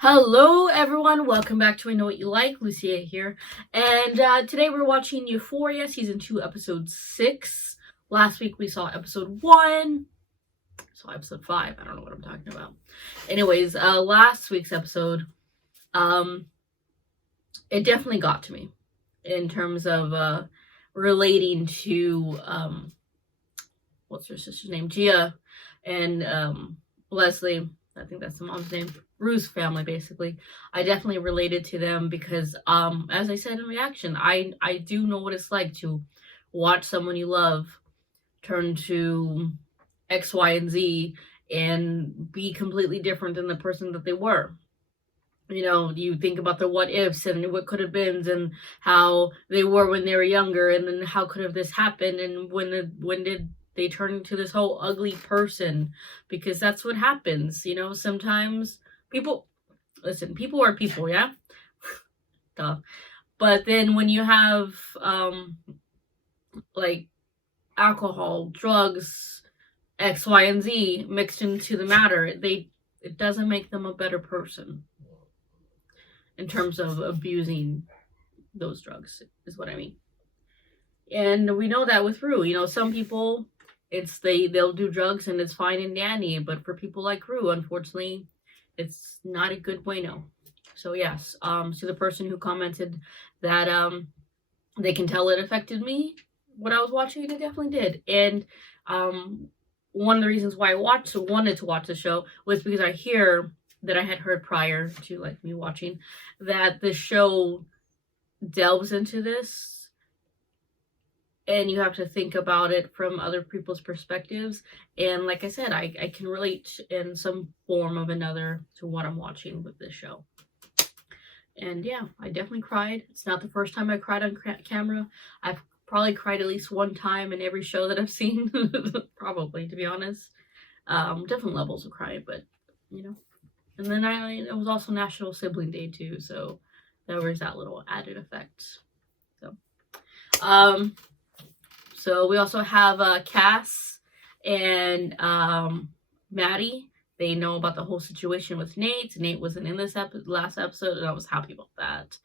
Hello everyone, welcome back to I Know What You Like, Lucia here. And today we're watching Euphoria Season 2, Episode 6. Last week we saw Episode 1. Saw Episode 5, I don't know what I'm talking about. Anyways, last week's episode, it definitely got to me. In terms of relating to, what's her sister's name? Gia and Leslie. I think that's the mom's name. Rue's family, basically. I definitely related to them because, as I said in reaction, I do know what it's like to watch someone you love turn to X, Y, and Z and be completely different than the person that they were. You know, you think about the what ifs and what could have been and how they were when they were younger, and then how could have this happened, and when did they turn into this whole ugly person? Because that's what happens, you know. Sometimes people are people, yeah. Duh. But then when you have like alcohol, drugs, X, Y, and Z mixed into the matter, it doesn't make them a better person in terms of abusing those drugs, is what I mean. And we know that with Rue. You know, some people, they'll do drugs and it's fine and dandy, but for people like Rue, unfortunately, it's not a good bueno. So yes, to the person who commented that they can tell it affected me, what I was watching, it definitely did. And one of the reasons why I wanted to watch the show was because I hear that I had heard prior to like me watching that the show delves into this, and you have to think about it from other people's perspectives. And like I said, I can relate in some form of another to what I'm watching with this show. And yeah, I definitely cried. It's not the first time I cried on camera. I've probably cried at least one time in every show that I've seen. Probably, to be honest. Different levels of crying, but you know. And then it was also National Sibling Day too, so there was that little added effect. So we also have Cass and Maddie. They know about the whole situation with Nate. Nate wasn't in this last episode, and I was happy about that.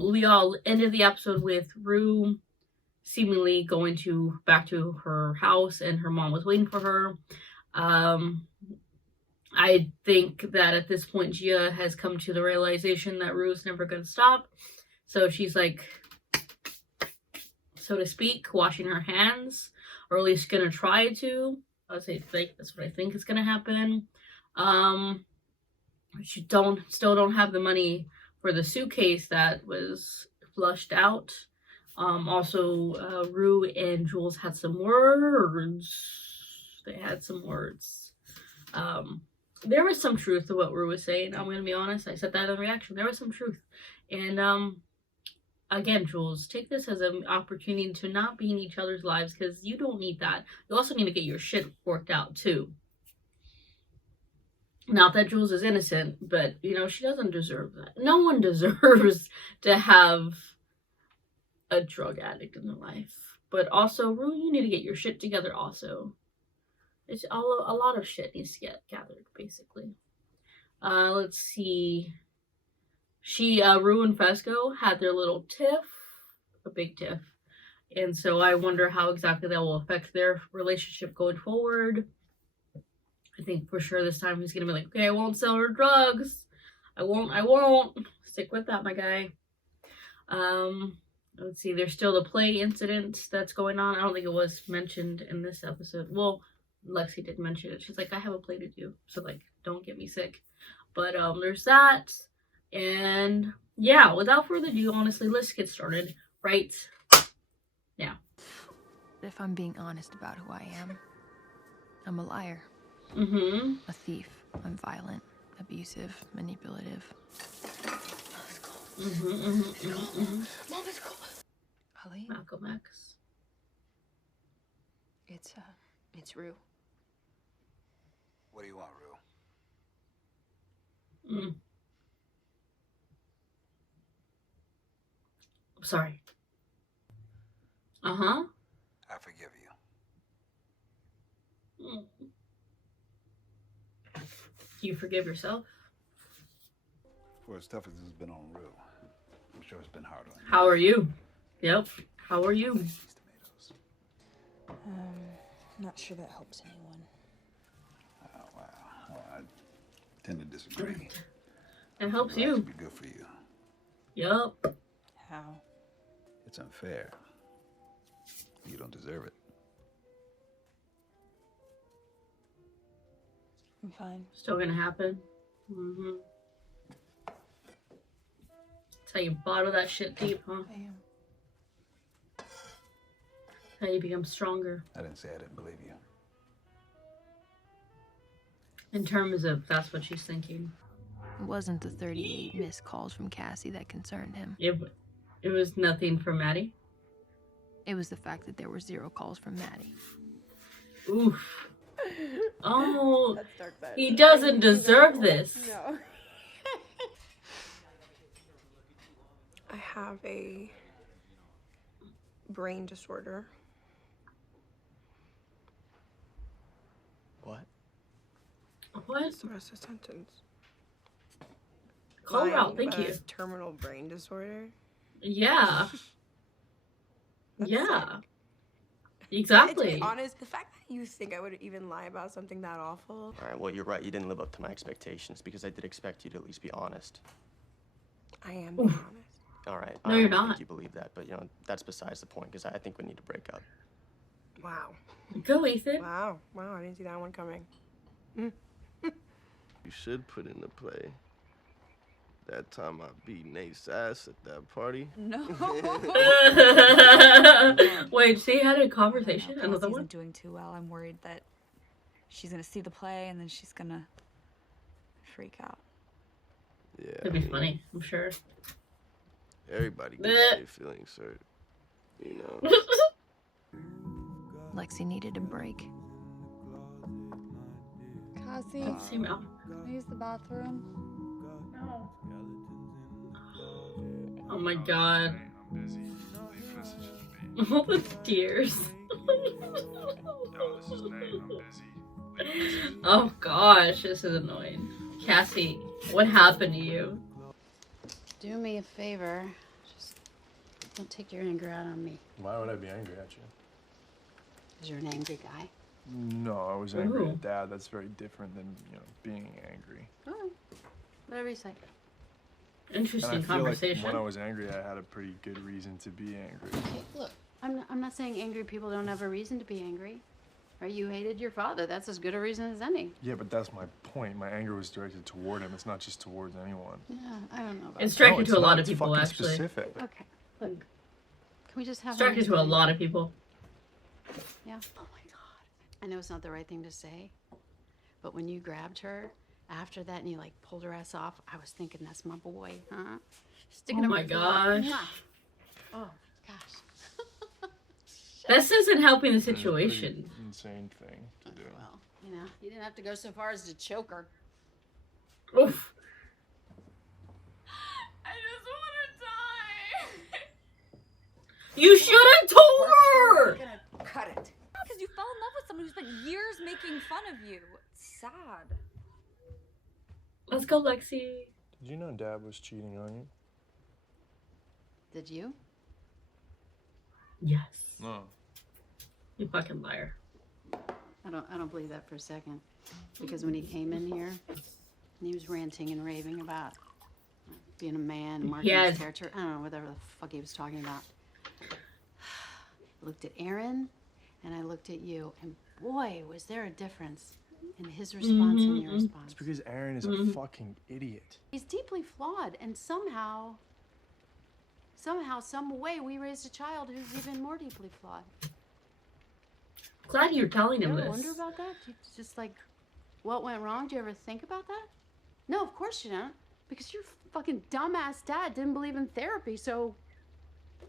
We all ended the episode with Rue seemingly going back to her house, and her mom was waiting for her. I think that at this point, Gia has come to the realization that Rue's never going to stop. So she's like, so to speak, washing her hands, or at least going to try to. I would say that's what I think is going to happen. She still don't have the money for the suitcase that was flushed out. Also, Rue and Jules had some words. They had some words. There was some truth to what Rue was saying. I'm going to be honest. I said that in reaction. There was some truth. And, again, Jules, take this as an opportunity to not be in each other's lives, because you don't need that. You also need to get your shit worked out, too. Not that Jules is innocent, but, you know, she doesn't deserve that. No one deserves to have a drug addict in their life. But also, Rue, you need to get your shit together also. It's a lot of shit needs to get gathered, basically. Let's see. Rue and Fesco had their little tiff, a big tiff. And so I wonder how exactly that will affect their relationship going forward. I think for sure this time he's going to be like, okay, I won't sell her drugs. I won't. Stick with that, my guy. Let's see. There's still the play incident that's going on. I don't think it was mentioned in this episode. Well, Lexi did mention it. She's like, I have a play to do, so like, don't get me sick. But there's that. And yeah, without further ado, honestly, let's get started right now. If I'm being honest about who I am, I'm a liar. A thief. I'm violent, abusive, manipulative. Mom is cold. Holly? Malcolm X. It's Rue. What do you want, Rue? Sorry. I forgive you. Do you forgive yourself? For as tough as it's been on Rue, I'm sure it's been hard on you. How are you? Yep. How are you? These tomatoes. Not sure that helps anyone. Oh, wow. Well, I tend to disagree. It helps It you. would be good for you. Yep. How? It's unfair. You don't deserve it. I'm fine. Still gonna happen. Mm-hmm. That's how you bottle that shit deep, huh? I am. How you become stronger. I didn't say I didn't believe you. In terms of that's what she's thinking. It wasn't the 38 missed calls from Cassie that concerned him. It was nothing for Maddie. It was the fact that there were 0 calls from Maddie. Oof. Oh, That's dark side. he doesn't deserve this. No. I have a brain disorder. What? What? That's the rest of the sentence. Call her out, thank Lyme, you. Terminal brain disorder. Yeah. That's Yeah. sick. To Exactly. be honest, the fact that you think I would even lie about something that awful. All right, well, you're right. You didn't live up to my expectations because I did expect you to at least be honest. I am being honest. All right. No, I you're don't not. think you believe that, but, you know, that's besides the point because I think we need to break up. Wow. Go, Ethan. Wow. Wow, I didn't see that one coming. You should put into play that time I beat Nate's ass at that party. No. Wait, she had a conversation? Cassie Another one? isn't doing too well. I'm worried that she's gonna see the play and then she's gonna freak out. Yeah, It'd be funny, I'm sure. Everybody Bleh. gets their feelings hurt, you know. Lexi needed a break. Cassie, Same out. can I use the bathroom? No. Oh my god. All the tears. Oh gosh, this is annoying. Cassie, what happened to you? Do me a favor. Just don't take your anger out on me. Why would I be angry at you? Because you're an angry guy. No, I was angry Ooh. at Dad. That's very different than, you know, being angry. All right. Whatever you say. And I Interesting feel like conversation. when I was angry, I had a pretty good reason to be angry. Okay, look. I'm not saying angry people don't have a reason to be angry. Right? You hated your father. That's as good a reason as any. Yeah, but that's my point. My anger was directed toward him. It's not just towards anyone. Yeah, I don't know about It's that. directed it's to a lot not. of It's people, fucking actually. specific. Okay. Look. Can we just have It's directed to a lot of people. Yeah. Oh my God. I know it's not the right thing to say, but when you grabbed her after that and you like pulled her ass off, I was thinking that's my boy, huh? Sticking Oh up my for- gosh. Mwah. Oh gosh. This isn't helping the It's a pretty situation. insane thing to do. Well, you know, you didn't have to go so far as to choke her. Oof. I just want to die. You should have told her! Gonna cut it. Because you fell in love with someone who spent years making fun of you. It's sad. Let's go, Lexi. Did you know Dad was cheating on you? Did you? Yes. No. You fucking liar. I don't believe that for a second. Because when he came in here and he was ranting and raving about being a man, marking Yes. his territory, I don't know, whatever the fuck he was talking about. I looked at Aaron and I looked at you, and boy, was there a difference in his response and your response. It's because Aaron is a fucking idiot. He's deeply flawed, and somehow, some way, we raised a child who's even more deeply flawed. Glad you're telling You him ever this. wonder about that? Do you just like, what went wrong? Do you ever think about that? No, of course you don't. Because your fucking dumbass dad didn't believe in therapy, so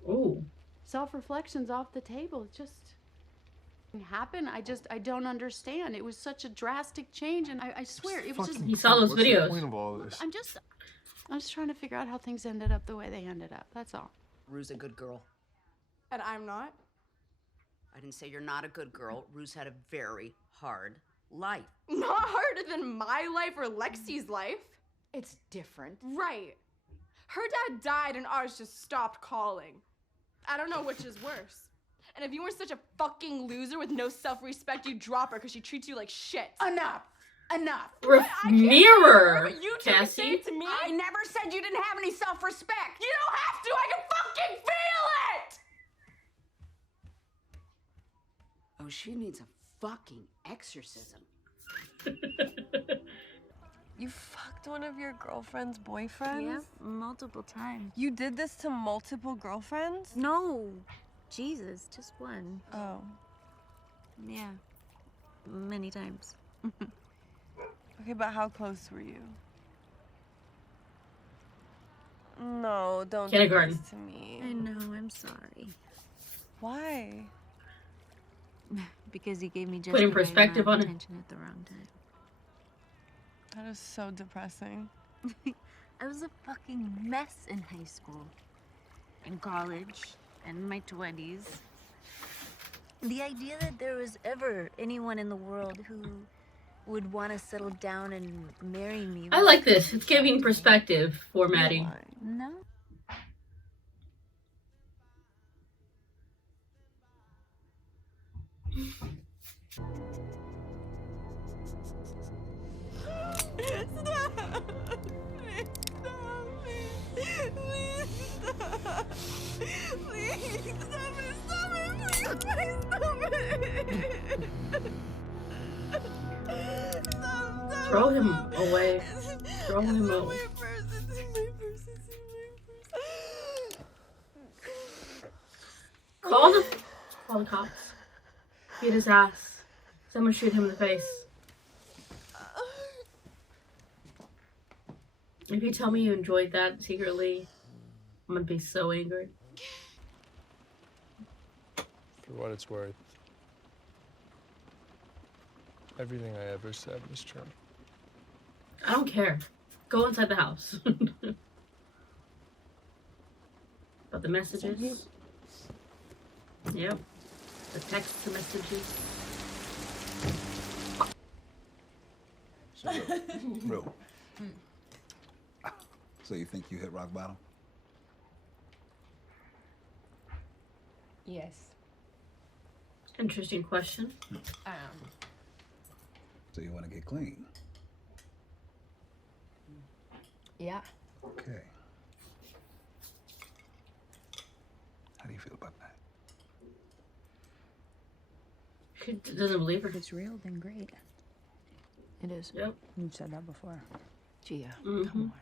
Ooh. self-reflection's off the table. It just happened. I don't understand. It was such a drastic change, and I swear, it was just... Fucking He saw those what's videos. the point of all this? I'm just trying to figure out how things ended up the way they ended up. That's all. Rue's a good girl. And I'm not? I didn't say you're not a good girl. Rue's had a very hard life. Not harder than my life or Lexi's life. It's different. Right. Her dad died and ours just stopped calling. I don't know which is worse. And if you weren't such a fucking loser with no self-respect, you'd drop her because she treats you like shit. Enough. Enough. Mirror, You two Cassie. say it to me? I never said you didn't have any self-respect. You don't have to. I can fucking feel it. Oh, she needs a fucking exorcism. You fucked one of your girlfriend's boyfriends? Yeah, multiple times. You did this to multiple girlfriends? No, Jesus, just one. Oh. Yeah, many times. Okay, but how close were you? No, don't Kindergarten. do this to me. I know, I'm sorry. Why? Because he gave me just Putting the right perspective amount on of it. attention at the wrong time. That is so depressing. I was a fucking mess in high school, in college, and in my 20s. The idea that there was ever anyone in the world who would want to settle down and marry me. I like this. It's giving perspective for Maddie. No. Stop! Please stop me! Please stop! Please stop it! Stop it! Please stop it! Stop! Throw him away. Throw him away. Call the cops. Beat his ass. Someone shoot him in the face. If you tell me you enjoyed that secretly, I'm gonna be so angry. For what it's worth, everything I ever said was true. I don't care. Go inside the house. But the messages. Yep. The text messages. So, Ro. So you think you hit rock bottom? Yes. Interesting question. So you want to get clean? Yeah. Okay. How do you feel about that? She doesn't believe her. If it's real, then great. It is. Yep. You've said that before. Gia, Mm-hmm. come on.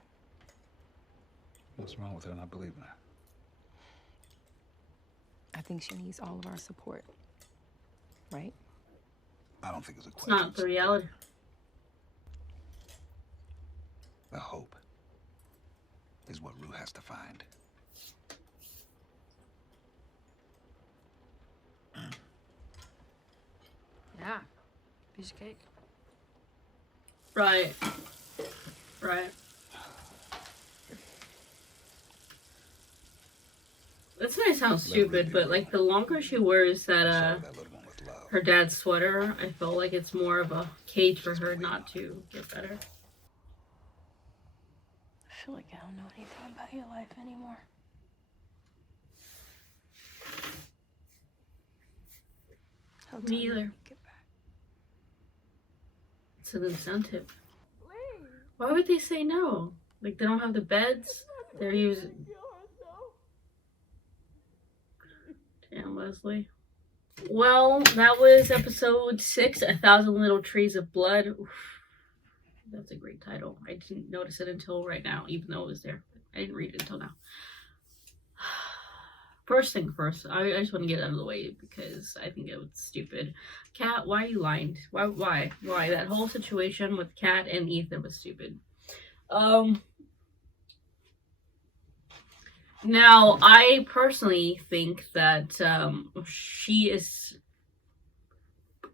What's wrong with her not believing her? I think she needs all of our support. Right? I don't think it's a It's question. not the reality. The hope is what Rue has to find. Yeah. Piece of cake. Right. Right. This might sound stupid, but like the longer she wears that her dad's sweater, I feel like it's more of a cage for her not to get better. I feel like I don't know anything about your life anymore. Me either. It's an incentive. Why would they say no? Like they don't have the beds. They're using. Damn, Leslie. Well, that was episode 6, 1,000 Little Trees of Blood. Oof. That's a great title. I didn't notice it until right now, even though it was there. I didn't read it until now. First thing first, I just want to get it out of the way because I think it was stupid. Kat, why are you lying? Why? That whole situation with Kat and Ethan was stupid. Now, I personally think that she is...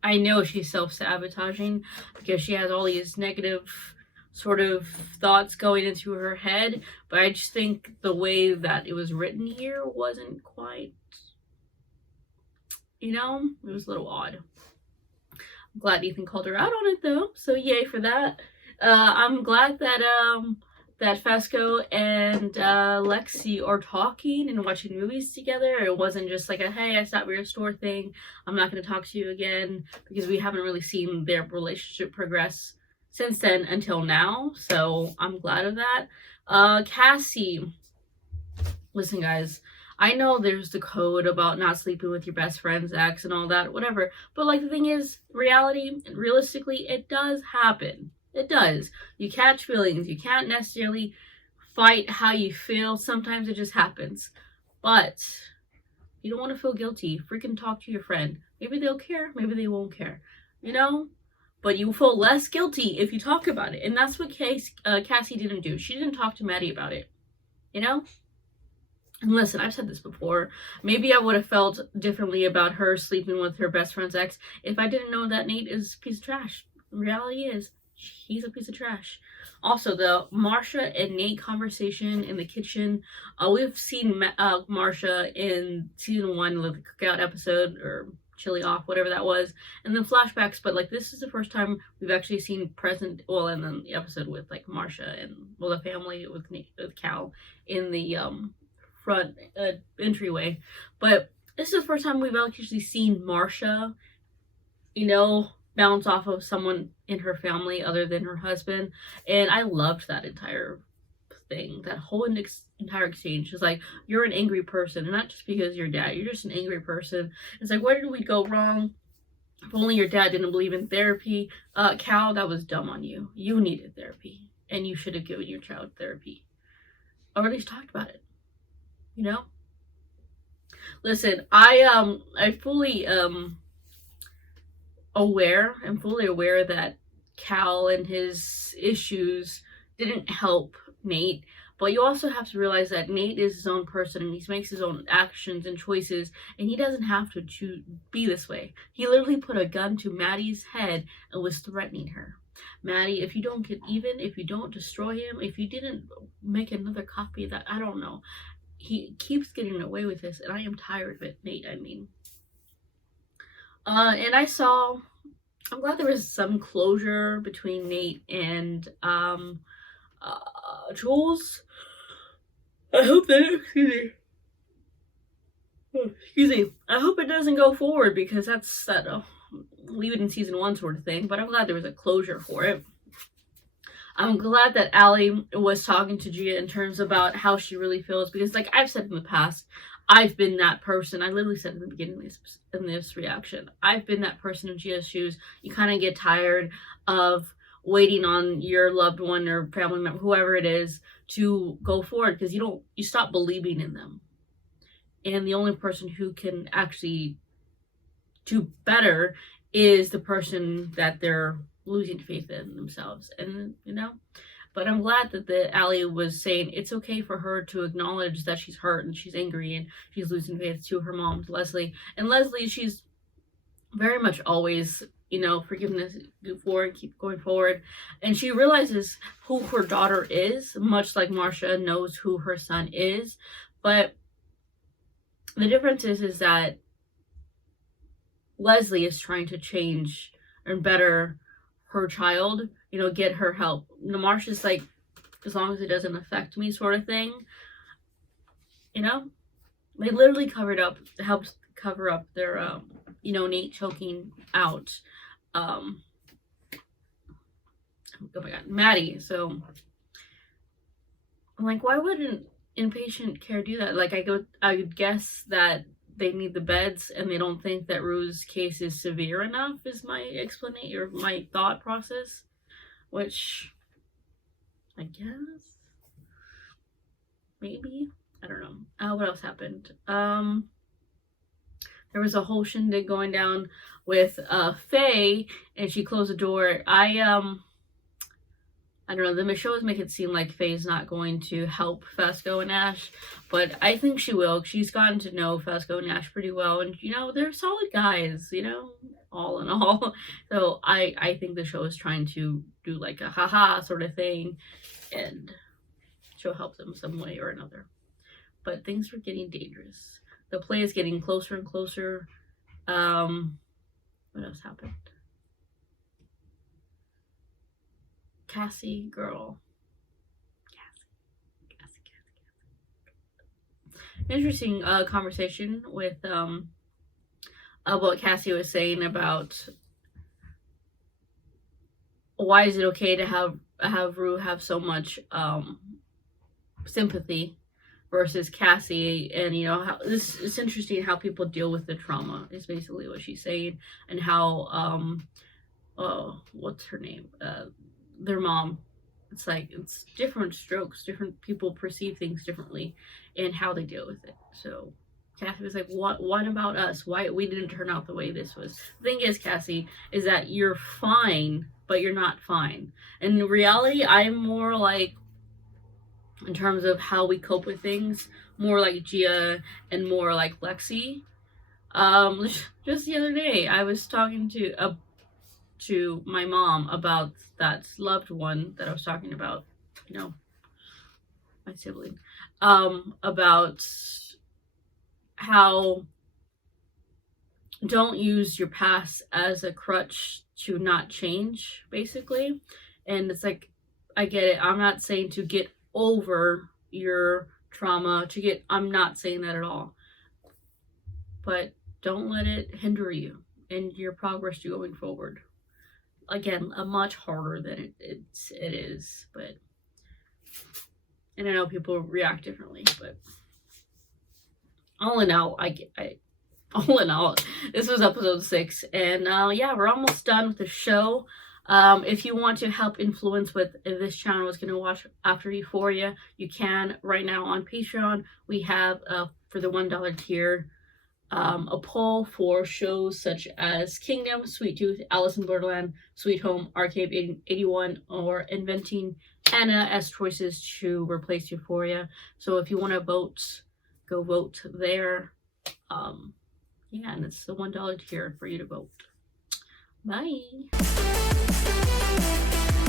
I know she's self-sabotaging because she has all these negative sort of thoughts going into her head, but I just think the way that it was written here wasn't quite... You know? It was a little odd. I'm glad Ethan called her out on it, though, so yay for that. I'm glad that that Fesco and Lexi are talking and watching movies together. It wasn't just like a, hey, I stopped at your store thing, I'm not going to talk to you again, because we haven't really seen their relationship progress since then until now. So I'm glad of that. Cassie, listen guys, I know there's the code about not sleeping with your best friend's ex and all that, whatever. But like the thing is, reality, realistically, it does happen. It does. You catch feelings. You can't necessarily fight how you feel. Sometimes it just happens. But you don't want to feel guilty. Freaking talk to your friend. Maybe they'll care. Maybe they won't care. You know? But you feel less guilty if you talk about it. And that's what Cassie didn't do. She didn't talk to Maddie about it. You know? And listen, I've said this before. Maybe I would have felt differently about her sleeping with her best friend's ex if I didn't know that Nate is a piece of trash. The reality is, he's a piece of trash. Also, the Marsha and Nate conversation in the kitchen. We've seen Marsha in season 1, the cookout episode, or chili off, whatever that was, and then flashbacks. But like, this is the first time we've actually seen present. Well, and then the episode with like Marsha and the family with Cal in the front entryway. But this is the first time we've actually seen Marsha, you know, bounce off of someone in her family other than her husband. And I loved that entire thing, that whole entire exchange. It's like, you're an angry person, and not just because you're dad, you're just an angry person. It's like, where did we go wrong? If only your dad didn't believe in therapy. Cal, that was dumb on you. You needed therapy, and you should have given your child therapy, or at least talked about it, you know? Listen, I fully I'm fully aware that Cal and his issues didn't help Nate, but you also have to realize that Nate is his own person, and he makes his own actions and choices, and he doesn't have to be this way. He literally put a gun to Maddie's head and was threatening her. Maddie, if you don't get even, if you don't destroy him, if you didn't make another copy of that, I don't know. He keeps getting away with this, and I am tired of it, Nate, I mean. And I'm glad there was some closure between Nate and Jules. I hope that, excuse me, I hope it doesn't go forward, because that's that leave it in season 1 sort of thing. But I'm glad there was a closure for it. I'm glad that Allie was talking to Gia in terms about how she really feels, because like I've said in the past, I've been that person. I literally said in the beginning of this reaction, I've been that person in Gia's shoes. You kind of get tired of waiting on your loved one or family member, whoever it is, to go forward, because you stop believing in them. And the only person who can actually do better is the person that they're losing faith in themselves. And you know, but I'm glad that Allie was saying it's okay for her to acknowledge that she's hurt and she's angry and she's losing faith to her mom, to Leslie. And Leslie, she's very much always, you know, forgiveness for and keep going forward. And she realizes who her daughter is, much like Marsha knows who her son is. But the difference is that Leslie is trying to change and better her child, you know, get her help. Marsha's like, as long as it doesn't affect me sort of thing, you know? They literally helped cover up their, you know, Nate choking out, oh my god, Maddie. So I'm like, why wouldn't inpatient care do that? Like, I would guess that they need the beds and they don't think that Rue's case is severe enough, is my explanation or my thought process, which I guess maybe, I don't know. What else happened? There was a whole shindig going down with Faye, and she closed the door. I don't know, the show is making it seem like Faye's not going to help Fesco and Ash, but I think she will. She's gotten to know Fesco and Ash pretty well, and, you know, they're solid guys, you know, all in all. So I think the show is trying to do like a haha sort of thing, and she'll help them some way or another. But things are getting dangerous. The play is getting closer and closer. What else happened? Cassie, girl. interesting conversation with what Cassie was saying about why is it okay to have Rue have so much sympathy versus Cassie, and you know how it's interesting how people deal with the trauma is basically what she's saying, and how what's her name, their mom, it's like it's different strokes, different people perceive things differently and how they deal with it. So Cassie was like, what about us? Why we didn't turn out the way this was? The thing is, Cassie, is that you're fine, but you're not fine. In reality, I'm more like, in terms of how we cope with things, more like Gia and more like Lexi. Just the other day, I was talking to my mom about that loved one that I was talking about, you know, my sibling, about how don't use your past as a crutch to not change, basically. And it's like, I get it. I'm not saying to get over your trauma, I'm not saying that at all. But don't let it hinder you and your progress going forward. Again, a much harder than it is, but, and I know people react differently, but all in all, all in all, this was episode 6, and yeah, we're almost done with the show. If you want to help influence what this channel is going to watch after Euphoria, you can. Right now on Patreon, we have for the $1 tier a poll for shows such as Kingdom, Sweet Tooth, Alice in Borderland, Sweet Home, Arcade 81, or Inventing Anna as choices to replace Euphoria. So if you want to vote, go vote there. Yeah, and it's the $1 tier for you to vote. Bye.